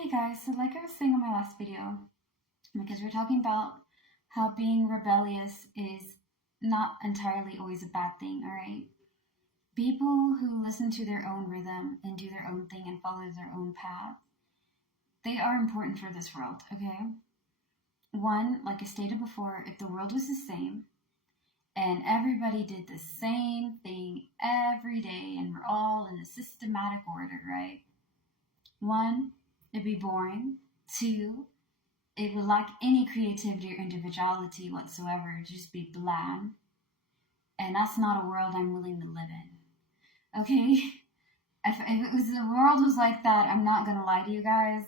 Hey guys, so like I was saying in my last video, because we're talking about how being rebellious is not entirely always a bad thing, alright? People who listen to their own rhythm and do their own thing and follow their own path, they are important for this world, okay? One, like I stated before, if the world was the same and everybody did the same thing every day and we're all in a systematic order, right? One, it'd be boring. Two, it would lack any creativity or individuality whatsoever. It'd just be bland. And that's not a world I'm willing to live in. Okay? If it was the world was like that, I'm not gonna lie to you guys.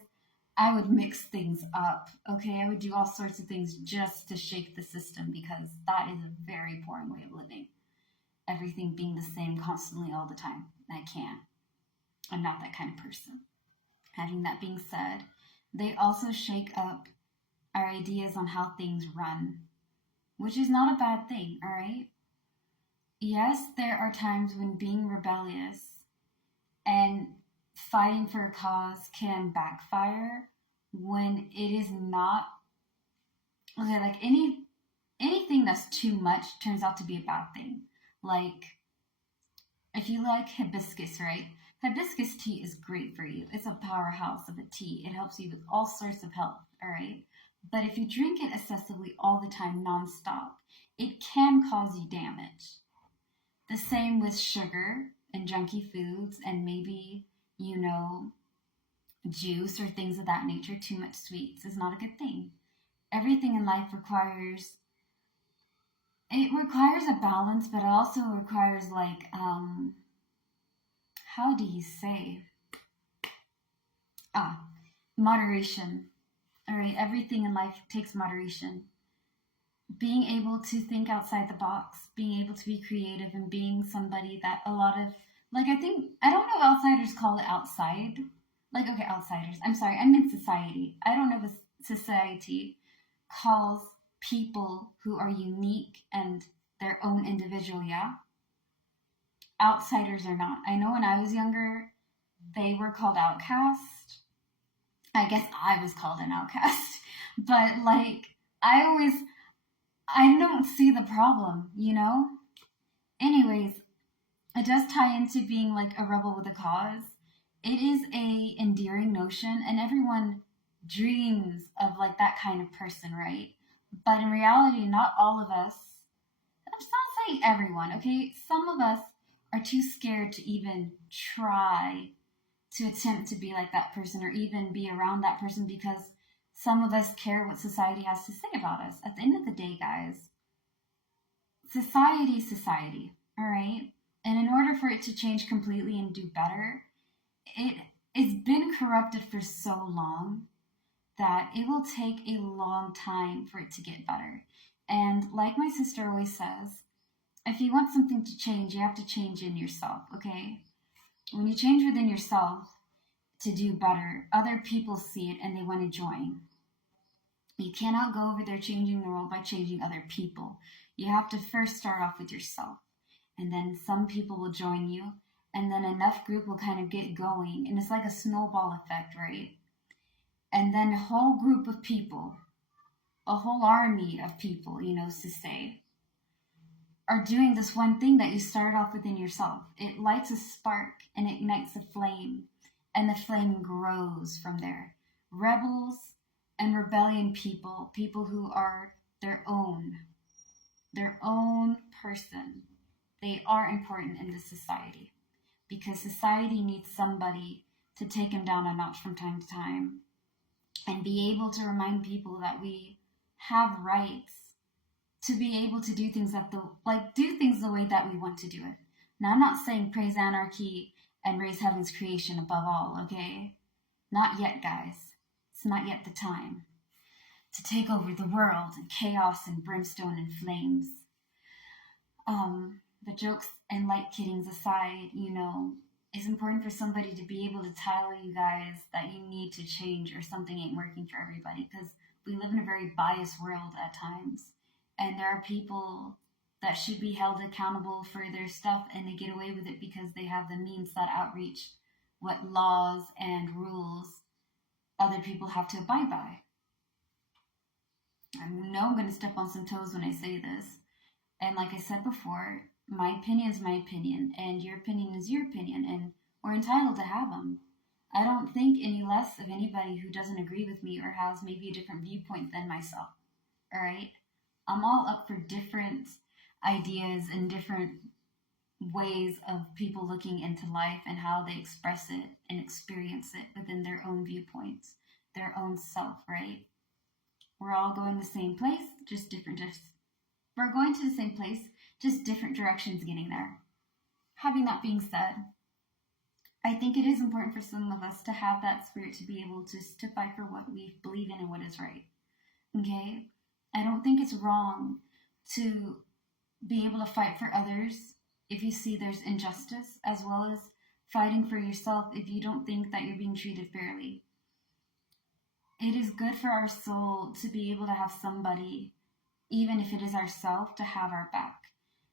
I would mix things up. Okay? I would do all sorts of things just to shake the system because that is a very boring way of living. Everything being the same constantly all the time. I can't. I'm not that kind of person. Having that being said, they also shake up our ideas on how things run, which is not a bad thing, all right? Yes, there are times when being rebellious and fighting for a cause can backfire when it is not okay, like anything that's too much turns out to be a bad thing. Like if you like hibiscus, right? Hibiscus tea is great for you. It's a powerhouse of a tea. It helps you with all sorts of health, all right? But if you drink it excessively all the time, nonstop, it can cause you damage. The same with sugar and junky foods and maybe, juice or things of that nature. Too much sweets is not a good thing. Everything in life requires a balance, but it also requires how do you say? Moderation. All right, everything in life takes moderation. Being able to think outside the box, being able to be creative, and being somebody that a lot of, I don't know if outsiders call it outside. Okay, outsiders. I'm sorry, I meant society. I don't know if society calls people who are unique and their own individual, yeah? Outsiders are not. I know when I was younger, they were called outcast. I guess I was called an outcast. But I don't see the problem, you know? Anyways, it does tie into being like a rebel with a cause. It is a endearing notion and everyone dreams of like that kind of person, right? But in reality, not all of us, I'm not saying everyone, okay? Some of us are too scared to even try to attempt to be like that person or even be around that person because some of us care what society has to say about us. At the end of the day, guys, society, all right? And in order for it to change completely and do better, it's been corrupted for so long that it will take a long time for it to get better. And like my sister always says, if you want something to change, you have to change in yourself, okay? When you change within yourself to do better, other people see it and they want to join. You cannot go over there changing the world by changing other people. You have to first start off with yourself. And then some people will join you. And then enough group will kind of get going. And it's like a snowball effect, right? And then a whole group of people, a whole army of people, to say, are doing this one thing that you started off within yourself. It lights a spark and it ignites a flame. And the flame grows from there. Rebels and rebellion people who are their own person, they are important in this society because society needs somebody to take them down a notch from time to time and be able to remind people that we have rights to be able to do things do things the way that we want to do it. Now, I'm not saying praise anarchy and raise heaven's creation above all, okay? Not yet, guys. It's not yet the time to take over the world in chaos and brimstone and flames. The jokes and light kiddings aside, it's important for somebody to be able to tell you guys that you need to change or something ain't working for everybody because we live in a very biased world at times. And there are people that should be held accountable for their stuff and they get away with it because they have the means that outreach what laws and rules other other people have to abide by. I know I'm going to step on some toes when I say this. And like I said before, my opinion is my opinion, and your opinion is your opinion, and we're entitled to have them. I don't think any less of anybody who doesn't agree with me or has maybe a different viewpoint than myself. All right? I'm all up for different ideas and different ways of people looking into life and how they express it and experience it within their own viewpoints, their own self, right? We're all going the same place, we're going to the same place, just different directions getting there. Having that being said, I think it is important for some of us to have that spirit to be able to fight for what we believe in and what is right. Okay? I don't think it's wrong to be able to fight for others if you see there's injustice, as well as fighting for yourself if you don't think that you're being treated fairly. It is good for our soul to be able to have somebody, even if it is ourself, to have our back.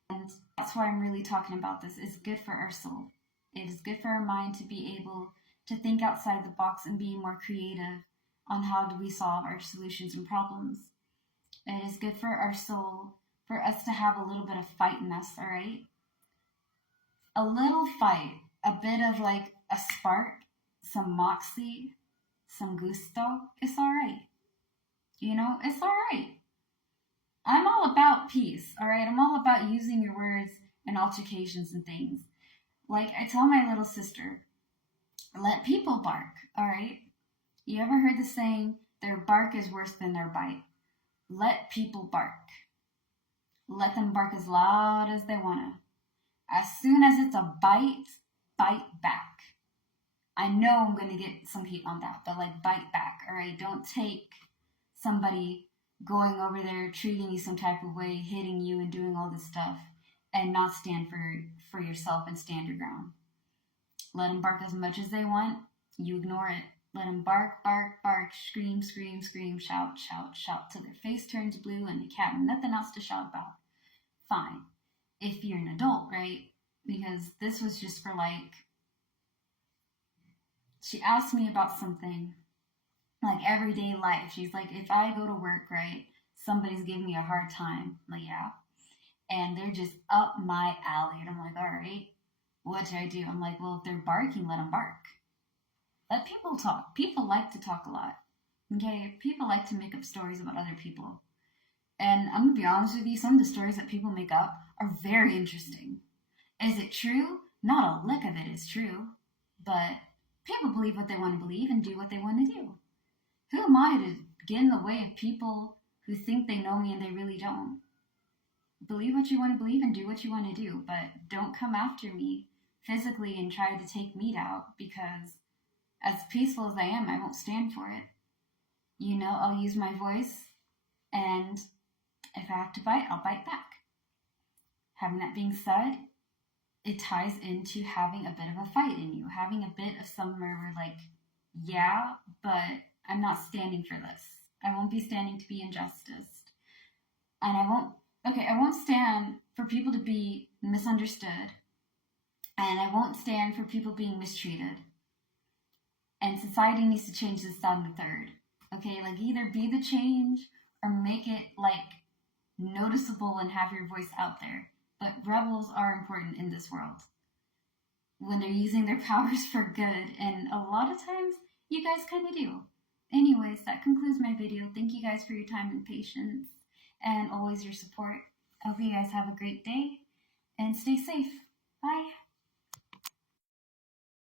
And that's why I'm really talking about this. It's good for our soul. It is good for our mind to be able to think outside the box and be more creative on how do we solve our solutions and problems. It is good for our soul, for us to have a little bit of fight in us, all right? A little fight, a bit of like a spark, some moxie, some gusto, it's all right. You know, it's all right. I'm all about peace, all right? I'm all about using your words in altercations and things. Like I tell my little sister, let people bark, all right? You ever heard the saying, their bark is worse than their bite? Let people bark. Let them bark as loud as they want to. As soon as it's a bite, bite back. I know I'm going to get some heat on that, but like bite back, all right? Don't take somebody going over there, treating you some type of way, hitting you and doing all this stuff, and not stand for yourself and stand your ground. Let them bark as much as they want. You ignore it. Let them bark, bark, bark, scream, scream, scream, shout, shout, shout, till their face turns blue and they have nothing else to shout about. Fine. If you're an adult, right? Because this was just for like, she asked me about something, like everyday life. She's like, if I go to work, right, somebody's giving me a hard time. I'm like, yeah. And they're just up my alley. And I'm like, all right, what do I do? I'm like, well, if they're barking, let them bark. Let people talk. People like to talk a lot. Okay? People like to make up stories about other people. And I'm going to be honest with you, some of the stories that people make up are very interesting. Is it true? Not a lick of it is true. But people believe what they want to believe and do what they want to do. Who am I to get in the way of people who think they know me and they really don't? Believe what you want to believe and do what you want to do, but don't come after me physically and try to take me out, because as peaceful as I am, I won't stand for it. You know, I'll use my voice, and if I have to bite, I'll bite back. Having that being said, it ties into having a bit of a fight in you, having a bit of somewhere where like, yeah, but I'm not standing for this. I won't be standing to be injustice. And I won't stand for people to be misunderstood. And I won't stand for people being mistreated. And society needs to change this down to third. Okay, like either be the change or make it like noticeable and have your voice out there. But rebels are important in this world when they're using their powers for good. And a lot of times you guys kind of do. Anyways, that concludes my video. Thank you guys for your time and patience and always your support. I hope you guys have a great day and stay safe. Bye.